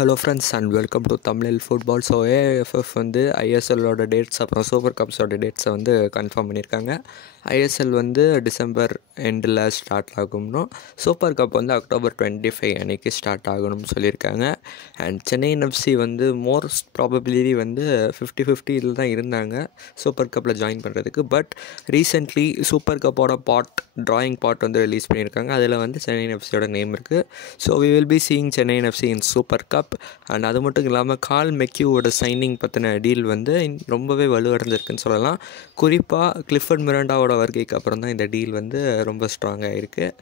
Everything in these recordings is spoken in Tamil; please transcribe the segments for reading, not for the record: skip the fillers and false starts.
Hello friends and welcome to Tamil football. So AFF வந்து ஐஎஸ்எல்லோட டேட்ஸ் அப்புறம் சூப்பர் கப்ஸோட டேட்ஸை வந்து கன்ஃபார்ம் பண்ணியிருக்காங்க. ஐஎஸ்எல் வந்து டிசம்பர் எண்டில் ஸ்டார்ட் ஆகும்னும், சூப்பர் கப் வந்து அக்டோபர் 25 அன்றைக்கி ஸ்டார்ட் ஆகணும்னு சொல்லியிருக்காங்க. அண்ட் சென்னை எஃப்சி வந்து மோஸ்ட் ப்ராபபிலிட்டி வந்து 50-50 தான் இருந்தாங்க சூப்பர் கப்பில் ஜாயின் பண்ணுறதுக்கு. பட் ரீசெண்ட்லி சூப்பர் கப்போட ட்ராயிங் பார்ட் வந்து ரிலீஸ் பண்ணியிருக்காங்க. அதில் வந்து சென்னை எஃப்சியோட நேம் இருக்குது. So we will be seeing Chennai FC in super cup. And அது மட்டும் இல்லாமல் கால் மெக்யூவோட சைனிங் பற்றின டீல் வந்து ரொம்பவே வலுவடைஞ்சிருக்குன்னு சொல்லலாம். குறிப்பாக கிளிஃபர்ட் மிராண்டாவோட வருகைக்கு அப்புறம் தான் இந்த டீல் வந்து ரொம்ப ஸ்ட்ராங்காக இருக்குது.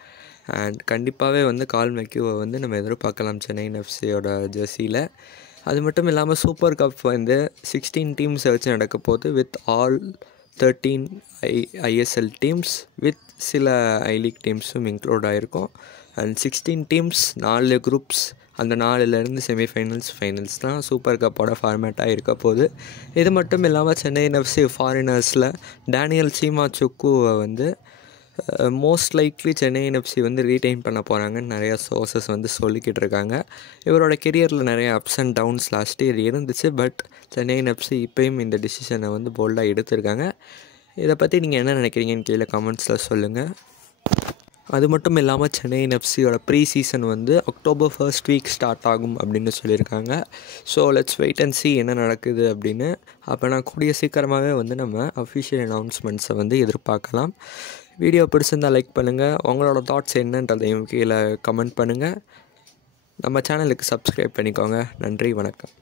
அண்ட் கண்டிப்பாகவே வந்து கால் மெக்யூவை வந்து நம்ம எதிர்பார்க்கலாம் சென்னை எஃப்சியோட ஜெர்சியில். அது மட்டும் இல்லாமல் சூப்பர் கப் வந்து 16 டீம்ஸ் வச்சு நடக்க போகுது, with all 13 ISL teams, with சில ஐ லீக் டீம்ஸும் இன்க்ளூட் ஆகிருக்கும். அண்ட் 16 டீம்ஸ், 4 குரூப்ஸ், அந்த 4லேருந்து ஃபைனல்ஸ் தான் சூப்பர் கப்போட ஃபார்மேட்டாக இருக்க போகுது. இது மட்டும் இல்லாமல் சென்னை எஃப்சி ஃபாரினர்ஸில் டேனியல் சீமாச்சுக்குவை வந்து மோஸ்ட் லைக்லி சென்னை எஃப்சி வந்து ரீடைன் பண்ண போகிறாங்கன்னு நிறையா சோர்சஸ் வந்து சொல்லிக்கிட்டு இருக்காங்க. இவரோட கெரியரில் நிறைய ups and downs last year இருந்துச்சு. பட் சென்னை எஃப்சி இப்போயும் இந்த டிசிஷனை வந்து போல்டாக எடுத்திருக்காங்க. இதை பற்றி நீங்கள் என்ன நினைக்கிறீங்கன்னு கீழே கமெண்ட்ஸில் சொல்லுங்கள். அது மட்டும் இல்லாமல் சென்னை எஃப்சியோட ப்ரீ சீசன் வந்து அக்டோபர் 1st வீக் ஸ்டார்ட் ஆகும் அப்படின்னு சொல்லியிருக்காங்க. So let's wait and see என்ன நடக்குது அப்படின்னு. அப்போ நான் கூடிய சீக்கிரமாகவே வந்து நம்ம அஃபிஷியல் அனௌன்ஸ்மெண்ட்ஸை வந்து எதிர்பார்க்கலாம். வீடியோ பிடிச்சிருந்தால் லைக் பண்ணுங்கள். உங்களோட தாட்ஸ் என்னன்றதையும் கீழே கமெண்ட் பண்ணுங்கள். நம்ம சேனலுக்கு சப்ஸ்கிரைப் பண்ணிக்கோங்க. நன்றி, வணக்கம்.